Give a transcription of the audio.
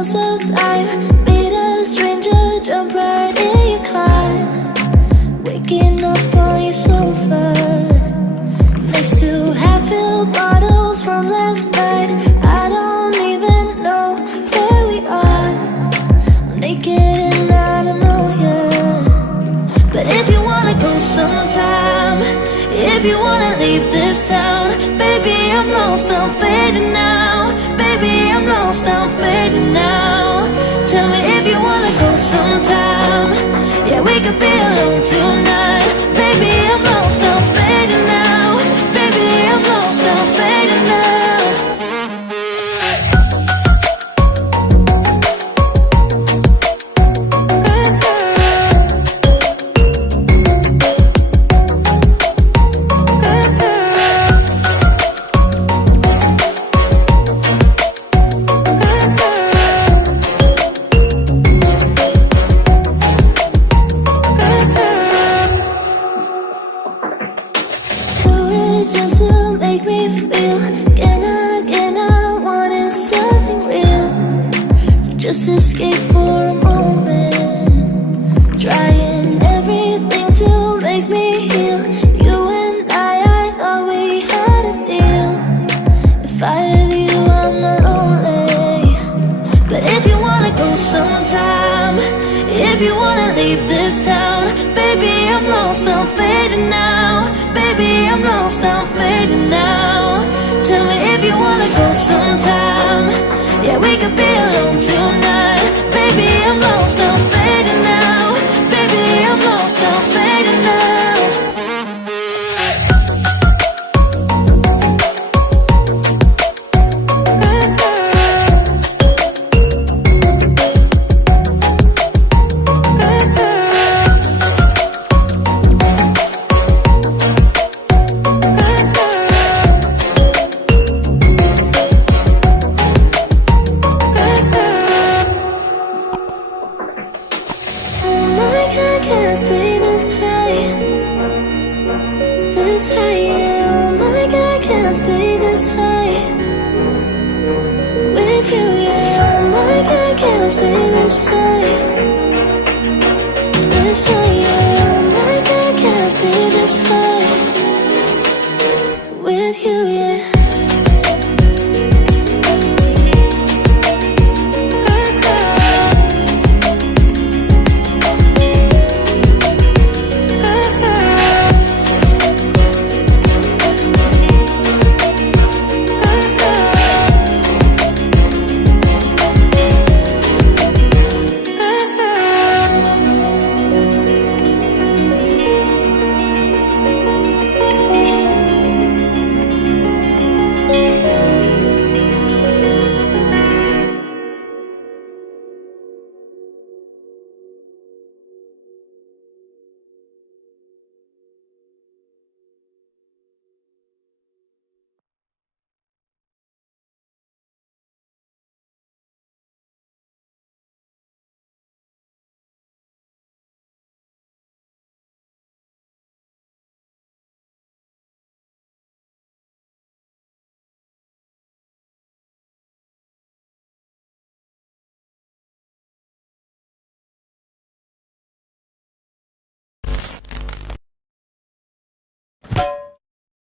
close of time. Meet a stranger, jump right in your car. Waking up on your sofa, next to half-filled bottles from last night. I don't even know where we are. I'm naked and I don't know you. But if you wanna go sometime, if you wanna leave this town, baby, I'm lost, I'm fading now. Baby, I'm lost, I'm fading now. Tell me if you wanna go sometime. Yeah, we could be alone tonight. Baby, I'm lost, I'm fading now. Baby, I'm lost, I'm fading now. Just to make me feel again, I wanted something real to just escape for a moment, trying everything to make me heal. You and I thought we had a deal. If I have you, I'm not lonely. But if you wanna go sometime, if you wanna leave this town, baby, I'm lost, I'm fading now. Baby, I'm lost, I'm fading now. Tell me if you wanna go sometime. Yeah, we could be alone tonight.